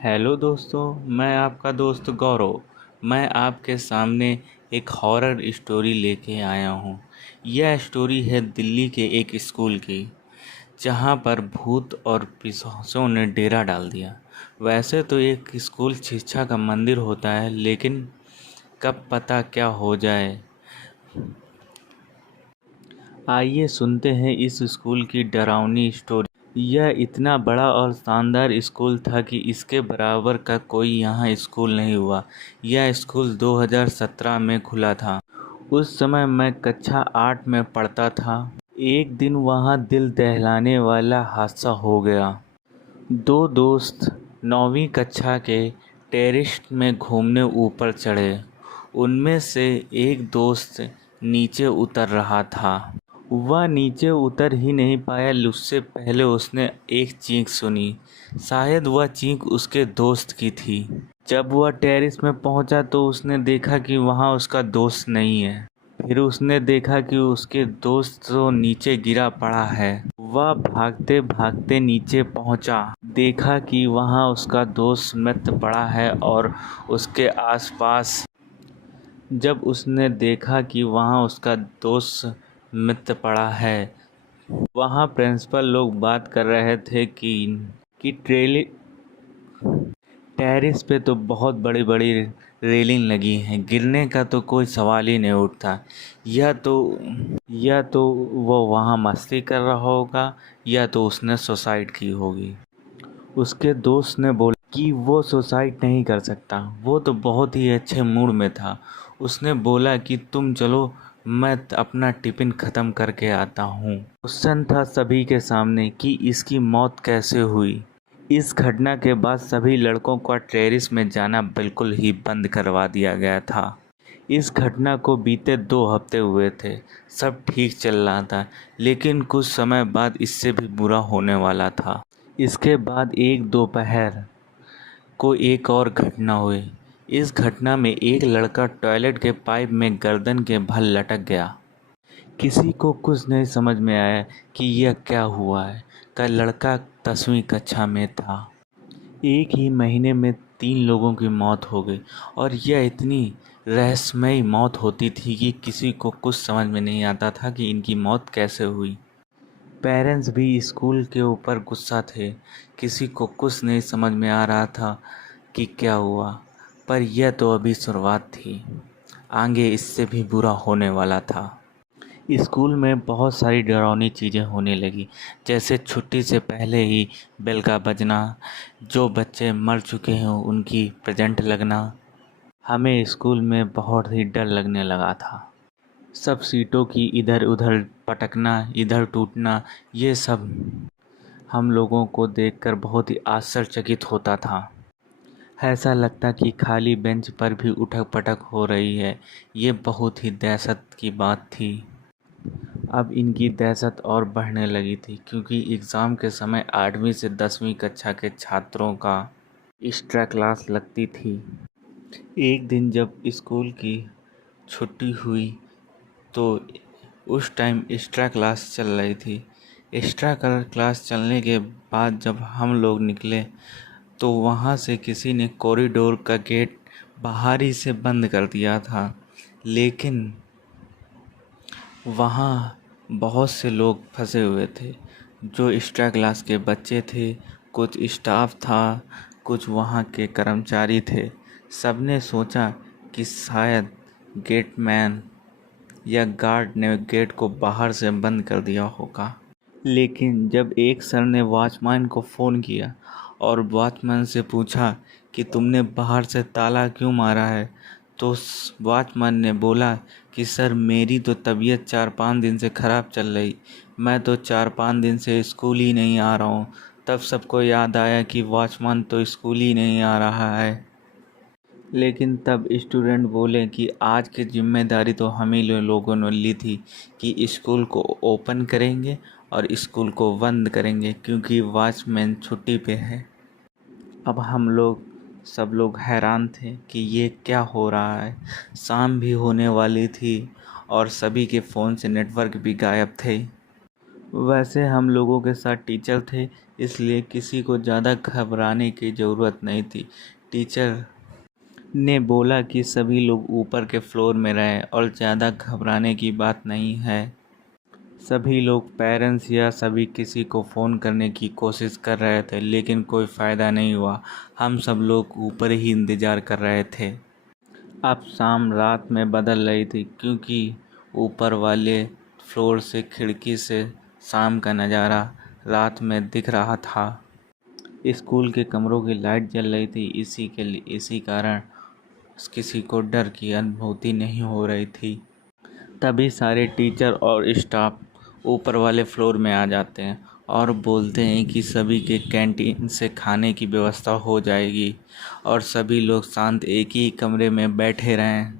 Hello दोस्तों, मैं आपका दोस्त गौरव। मैं आपके सामने एक हॉरर स्टोरी लेके आया हूँ। यह स्टोरी है दिल्ली के एक स्कूल की, जहाँ पर भूत और पिशाचों ने डेरा डाल दिया। वैसे तो एक स्कूल शिक्षा का मंदिर होता है, लेकिन कब पता क्या हो जाए। आइए सुनते हैं इस स्कूल की डरावनी स्टोरी। यह इतना बड़ा और शानदार स्कूल था कि इसके बराबर का कोई यहाँ स्कूल नहीं हुआ। यह स्कूल 2017 में खुला था। उस समय मैं कक्षा 8 में पढ़ता था। एक दिन वहाँ दिल दहलाने वाला हादसा हो गया। दो दोस्त 9वीं कक्षा के टेरेस में घूमने ऊपर चढ़े। उनमें से एक दोस्त नीचे उतर रहा था। वह नीचे उतर ही नहीं पाया, उससे पहले उसने एक चीख सुनी। शायद वह चीख उसके दोस्त की थी। जब वह टेरेस में पहुंचा तो उसने देखा कि वहां उसका दोस्त नहीं है। फिर उसने देखा कि उसके दोस्त तो नीचे गिरा पड़ा है। वह भागते भागते नीचे पहुंचा, देखा कि वहां उसका दोस्त मृत पड़ा है और उसके आसपास जब उसने देखा कि वहाँ उसका दोस्त मृत पड़ा है, वहाँ प्रिंसिपल लोग बात कर रहे थे कि टेरेस पे तो बहुत बड़ी बड़ी रेलिंग लगी हैं, गिरने का तो कोई सवाल ही नहीं उठता। या तो वो वहाँ मस्ती कर रहा होगा, या तो उसने सुसाइड की होगी। उसके दोस्त ने बोला कि वो सुसाइड नहीं कर सकता, वो तो बहुत ही अच्छे मूड में था। उसने बोला कि तुम चलो, मैं अपना टिफ़िन ख़त्म करके आता हूँ। क्वेश्चन था सभी के सामने कि इसकी मौत कैसे हुई। इस घटना के बाद सभी लड़कों का टेरेस में जाना बिल्कुल ही बंद करवा दिया गया था। इस घटना को बीते 2 हफ्ते हुए थे। सब ठीक चल रहा था, लेकिन कुछ समय बाद इससे भी बुरा होने वाला था। इसके बाद एक दोपहर को एक और घटना हुई। इस घटना में एक लड़का टॉयलेट के पाइप में गर्दन के बल लटक गया। किसी को कुछ नहीं समझ में आया कि यह क्या हुआ है। कल लड़का 10वीं कक्षा में था। एक ही महीने में 3 लोगों की मौत हो गई, और यह इतनी रहस्यमयी मौत होती थी कि किसी को कुछ समझ में नहीं आता था कि इनकी मौत कैसे हुई। पेरेंट्स भी स्कूल के ऊपर गुस्सा थे। किसी को कुछ नहीं समझ में आ रहा था कि क्या हुआ। पर यह तो अभी शुरुआत थी, आगे इससे भी बुरा होने वाला था। स्कूल में बहुत सारी डरावनी चीज़ें होने लगी, जैसे छुट्टी से पहले ही बेल का बजना, जो बच्चे मर चुके हैं उनकी प्रेजेंट लगना। हमें स्कूल में बहुत ही डर लगने लगा था। सब सीटों की इधर उधर पटकना, इधर टूटना, ये सब हम लोगों को देखकर बहुत ही आश्चर्यचकित होता था। ऐसा लगता कि खाली बेंच पर भी उठक पटक हो रही है। ये बहुत ही दहशत की बात थी। अब इनकी दहशत और बढ़ने लगी थी, क्योंकि एग्ज़ाम के समय 8वीं से 10वीं कक्षा के छात्रों का एक्स्ट्रा क्लास लगती थी। एक दिन जब स्कूल की छुट्टी हुई तो उस टाइम एक्स्ट्रा क्लास चल रही थी। एक्स्ट्रा क्लास चलने के बाद जब हम लोग निकले तो वहाँ से किसी ने कॉरिडोर का गेट बाहर ही से बंद कर दिया था। लेकिन वहाँ बहुत से लोग फंसे हुए थे, जो एक्स्ट्रा क्लास के बच्चे थे, कुछ स्टाफ था, कुछ वहाँ के कर्मचारी थे। सबने सोचा कि शायद गेटमैन या गार्ड ने गेट को बाहर से बंद कर दिया होगा। लेकिन जब एक सर ने वॉचमैन को फ़ोन किया और वॉचमैन से पूछा कि तुमने बाहर से ताला क्यों मारा है, तो वॉचमैन ने बोला कि सर मेरी तो तबीयत 4-5 दिन से ख़राब चल रही, मैं तो 4-5 दिन से स्कूल ही नहीं आ रहा हूँ। तब सबको याद आया कि वॉचमैन तो स्कूल ही नहीं आ रहा है। लेकिन तब स्टूडेंट बोले कि आज की जिम्मेदारी तो हम ही लोगों ने ली थी कि स्कूल को ओपन करेंगे और स्कूल को बंद करेंगे, क्योंकि वॉचमैन छुट्टी पे है। अब हम लोग सब लोग हैरान थे कि ये क्या हो रहा है। शाम भी होने वाली थी और सभी के फ़ोन से नेटवर्क भी गायब थे। वैसे हम लोगों के साथ टीचर थे, इसलिए किसी को ज़्यादा घबराने की ज़रूरत नहीं थी। टीचर ने बोला कि सभी लोग ऊपर के फ्लोर में रहें और ज़्यादा घबराने की बात नहीं है। सभी लोग पेरेंट्स या सभी किसी को फ़ोन करने की कोशिश कर रहे थे, लेकिन कोई फ़ायदा नहीं हुआ। हम सब लोग ऊपर ही इंतज़ार कर रहे थे। अब शाम रात में बदल रही थी, क्योंकि ऊपर वाले फ्लोर से खिड़की से शाम का नज़ारा रात में दिख रहा था। स्कूल के कमरों की लाइट जल रही थी, इसी कारण किसी को डर की अनुभूति नहीं हो रही थी। तभी सारे टीचर और स्टाफ ऊपर वाले फ्लोर में आ जाते हैं और बोलते हैं कि सभी के कैंटीन से खाने की व्यवस्था हो जाएगी और सभी लोग शांत एक ही कमरे में बैठे रहें।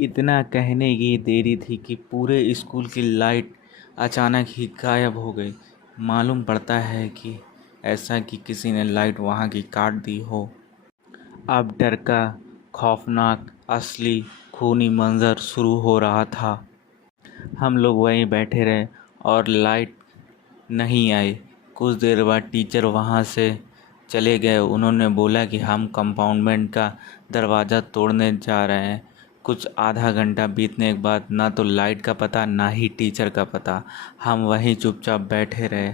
इतना कहने की देरी थी कि पूरे स्कूल की लाइट अचानक ही गायब हो गई। मालूम पड़ता है कि ऐसा कि किसी ने लाइट वहाँ की काट दी हो। अब डर का खौफनाक असली खूनी मंजर शुरू हो रहा था। हम लोग वहीं बैठे रहे और लाइट नहीं आई। कुछ देर बाद टीचर वहाँ से चले गए। उन्होंने बोला कि हम कंपाउंडमेंट का दरवाज़ा तोड़ने जा रहे हैं। कुछ आधा घंटा बीतने के बाद ना तो लाइट का पता ना ही टीचर का पता। हम वहीं चुपचाप बैठे रहे।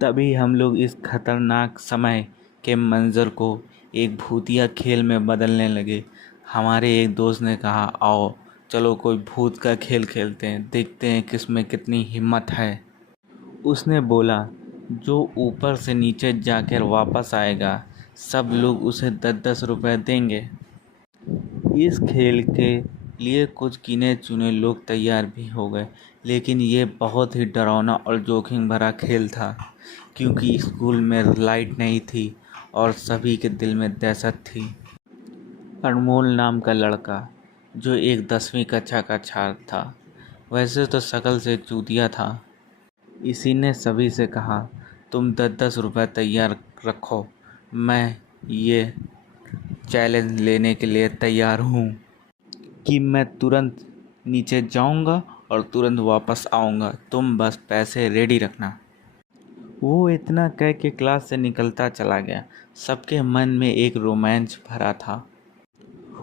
तभी हम लोग इस खतरनाक समय के मंजर को एक भूतिया खेल में बदलने लगे। हमारे एक दोस्त ने कहा, आओ चलो कोई भूत का खेल खेलते हैं, देखते हैं किसमें कितनी हिम्मत है। उसने बोला, जो ऊपर से नीचे जाकर वापस आएगा सब लोग उसे 10-10 रुपए देंगे। इस खेल के लिए कुछ गिने चुने लोग तैयार भी हो गए, लेकिन ये बहुत ही डरावना और जोखिम भरा खेल था, क्योंकि स्कूल में लाइट नहीं थी और सभी के दिल में दहशत थी। अनमोल नाम का लड़का, जो एक 10वीं कक्षा का छात्र था, वैसे तो शक्ल से चूतिया था, इसी ने सभी से कहा, तुम 10-10 रुपए तैयार रखो, मैं ये चैलेंज लेने के लिए तैयार हूँ कि मैं तुरंत नीचे जाऊँगा और तुरंत वापस आऊँगा, तुम बस पैसे रेडी रखना। वो इतना कह के क्लास से निकलता चला गया। सबके मन में एक रोमांच भरा था।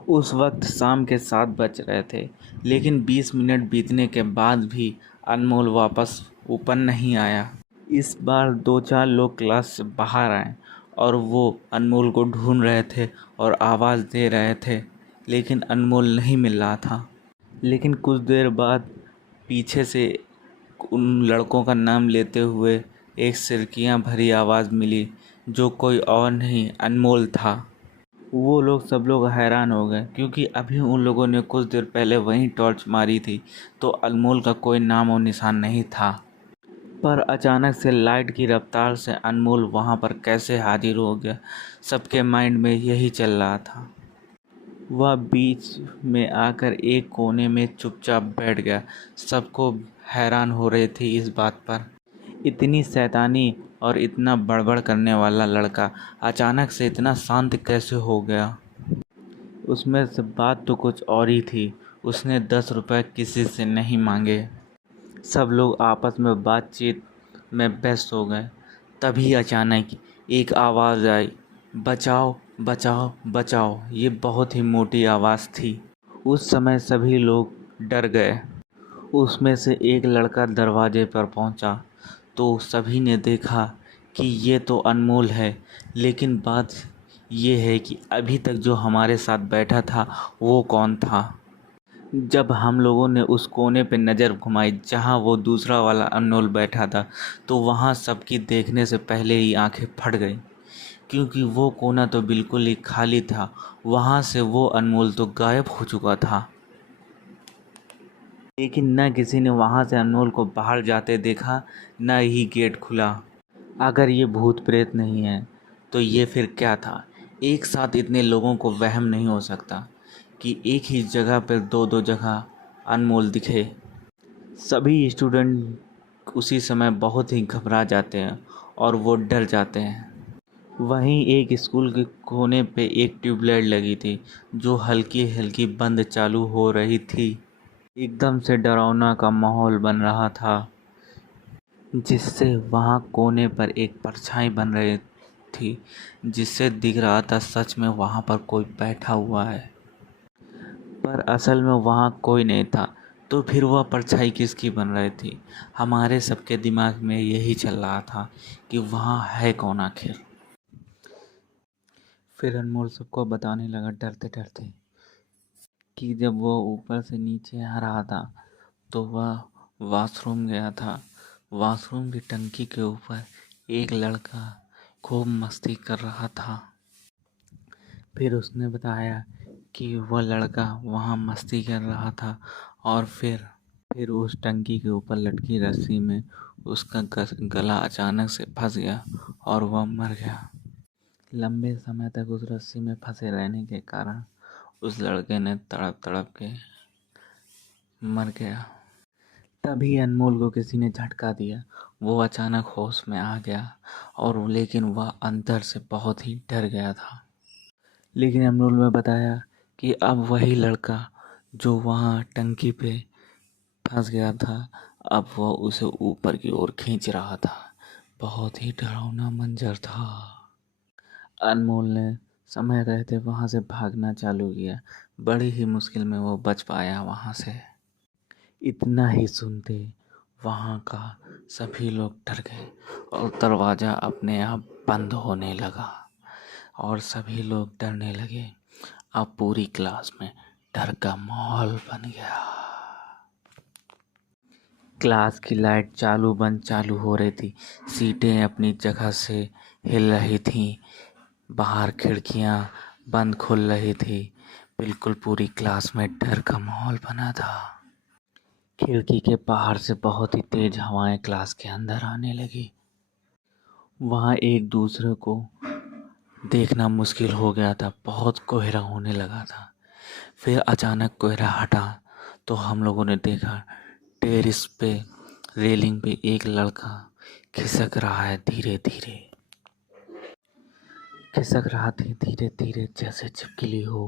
उस वक्त शाम के 7 बज रहे थे, लेकिन 20 मिनट बीतने के बाद भी अनमोल वापस ऊपर नहीं आया। इस बार 2-4 लोग क्लास से बाहर आए और वो अनमोल को ढूंढ रहे थे और आवाज़ दे रहे थे, लेकिन अनमोल नहीं मिल रहा था। लेकिन कुछ देर बाद पीछे से उन लड़कों का नाम लेते हुए एक सिरकियाँ भरी आवाज़ मिली, जो कोई और नहीं अनमोल था। वो लोग सब लोग हैरान हो गए, क्योंकि अभी उन लोगों ने कुछ देर पहले वहीं टॉर्च मारी थी, तो अनमोल का कोई नाम और निशान नहीं था। पर अचानक से लाइट की रफ्तार से अनमोल वहाँ पर कैसे हाजिर हो गया, सबके माइंड में यही चल रहा था। वह बीच में आकर एक कोने में चुपचाप बैठ गया। सबको हैरान हो रहे थे इस बात पर। इतनी शैतानी और इतना बड़बड़ करने वाला लड़का अचानक से इतना शांत कैसे हो गया। उसमें से बात तो कुछ और ही थी। उसने 10 रुपए किसी से नहीं मांगे। सब लोग आपस में बातचीत में व्यस्त हो गए। तभी अचानक एक आवाज़ आई, बचाओ बचाओ बचाओ। ये बहुत ही मोटी आवाज़ थी। उस समय सभी लोग डर गए। उसमें से एक लड़का दरवाजे पर पहुंचा, तो सभी ने देखा कि ये तो अनमोल है। लेकिन बात ये है कि अभी तक जो हमारे साथ बैठा था वो कौन था। जब हम लोगों ने उस कोने पे नज़र घुमाई जहाँ वो दूसरा वाला अनमोल बैठा था, तो वहाँ सबकी देखने से पहले ही आंखें फट गई, क्योंकि वो कोना तो बिल्कुल ही खाली था। वहाँ से वो अनमोल तो गायब हो चुका था। लेकिन न किसी ने वहाँ से अनमोल को बाहर जाते देखा, न ही गेट खुला। अगर ये भूत प्रेत नहीं है तो ये फिर क्या था। एक साथ इतने लोगों को वहम नहीं हो सकता कि एक ही जगह पर दो दो जगह अनमोल दिखे। सभी स्टूडेंट उसी समय बहुत ही घबरा जाते हैं और वो डर जाते हैं। वहीं एक स्कूल के कोने पे एक ट्यूबलाइट लगी थी, जो हल्की हल्की बंद चालू हो रही थी। एकदम से डरावना का माहौल बन रहा था, जिससे वहाँ कोने पर एक परछाई बन रही थी, जिससे दिख रहा था सच में वहाँ पर कोई बैठा हुआ है, पर असल में वहाँ कोई नहीं था। तो फिर वह परछाई किसकी बन रही थी? हमारे सबके दिमाग में यही चल रहा था कि वहाँ है कौन आखिर। फिर अनमोल सबको बताने लगा डरते डरते कि जब वो ऊपर से नीचे आ रहा था तो वह वॉशरूम गया था। वॉशरूम की टंकी के ऊपर एक लड़का खूब मस्ती कर रहा था। फिर उसने बताया कि वह लड़का वहाँ मस्ती कर रहा था और फिर उस टंकी के ऊपर लटकी रस्सी में उसका गला अचानक से फंस गया और वह मर गया। लंबे समय तक उस रस्सी में फंसे रहने के कारण उस लड़के ने तड़प तड़प के मर गया। तभी अनमोल को किसी ने झटका दिया। वो अचानक होश में आ गया और लेकिन वह अंदर से बहुत ही डर गया था। लेकिन अनमोल ने बताया कि अब वही लड़का जो वहाँ टंकी पे फंस गया था, अब वह उसे ऊपर की ओर खींच रहा था। बहुत ही डरावना मंजर था। अनमोल ने समय रहते वहाँ से भागना चालू किया। बड़ी ही मुश्किल में वो बच पाया वहाँ से। इतना ही सुनते वहाँ का सभी लोग डर गए और दरवाज़ा अपने आप बंद होने लगा और सभी लोग डरने लगे। अब पूरी क्लास में डर का माहौल बन गया। क्लास की लाइट चालू बंद चालू हो रही थी। सीटें अपनी जगह से हिल रही थीं। बाहर खिड़कियां बंद खुल रही थी। बिल्कुल पूरी क्लास में डर का माहौल बना था। खिड़की के बाहर से बहुत ही तेज हवाएं क्लास के अंदर आने लगी। वहाँ एक दूसरे को देखना मुश्किल हो गया था। बहुत कोहरा होने लगा था। फिर अचानक कोहरा हटा तो हम लोगों ने देखा टेरिस पे रेलिंग पे एक लड़का खिसक रहा है धीरे धीरे। खिसक रहा थी धीरे धीरे जैसे छिपकली हो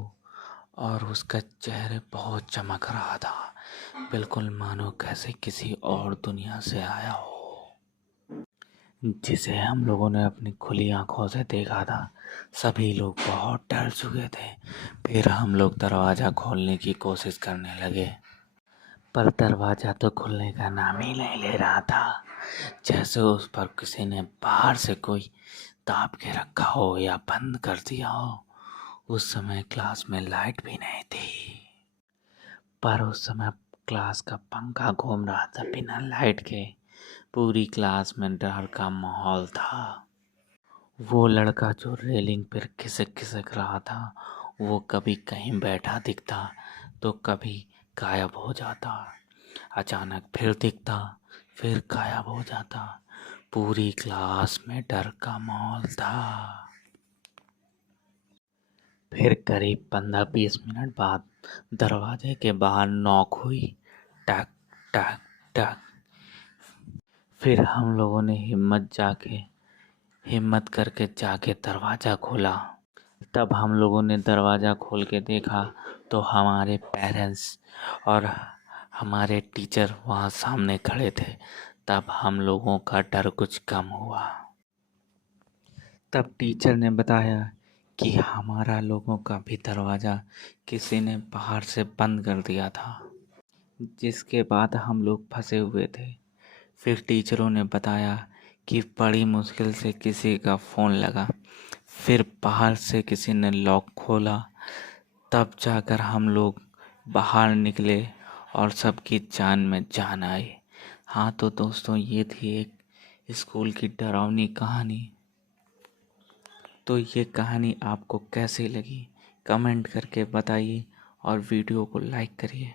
और उसका चेहरे बहुत चमक रहा था, बिल्कुल मानो कैसे किसी और दुनिया से आया हो, जिसे हम लोगों ने अपनी खुली आंखों से देखा था। सभी लोग बहुत डर चुके थे। फिर हम लोग दरवाज़ा खोलने की कोशिश करने लगे, पर दरवाज़ा तो खुलने का नाम ही नहीं ले रहा था, जैसे उस पर किसी ने बाहर से कोई दाब के रखा हो या बंद कर दिया हो। उस समय क्लास में लाइट भी नहीं थी, पर उस समय क्लास का पंखा घूम रहा था बिना लाइट के। पूरी क्लास में डर का माहौल था। वो लड़का जो रेलिंग पर खिसक खिसक रहा था, वो कभी कहीं बैठा दिखता तो कभी गायब हो जाता। अचानक फिर दिखता, फिर गायब हो जाता। पूरी क्लास में डर का माहौल था। फिर करीब 15-20 मिनट बाद दरवाजे के बाहर नॉक हुई। टक टक टक। फिर हम लोगों ने हिम्मत करके जाके दरवाज़ा खोला। तब हम लोगों ने दरवाज़ा खोल के देखा तो हमारे पेरेंट्स और हमारे टीचर वहाँ सामने खड़े थे। तब हम लोगों का डर कुछ कम हुआ। तब टीचर ने बताया कि हमारा लोगों का भी दरवाज़ा किसी ने बाहर से बंद कर दिया था, जिसके बाद हम लोग फंसे हुए थे। फिर टीचरों ने बताया कि बड़ी मुश्किल से किसी का फ़ोन लगा, फिर बाहर से किसी ने लॉक खोला, तब जाकर हम लोग बाहर निकले और सबकी जान में जान आई। हाँ तो दोस्तों, ये थी एक स्कूल की डरावनी कहानी। तो ये कहानी आपको कैसी लगी कमेंट करके बताइए और वीडियो को लाइक करिए।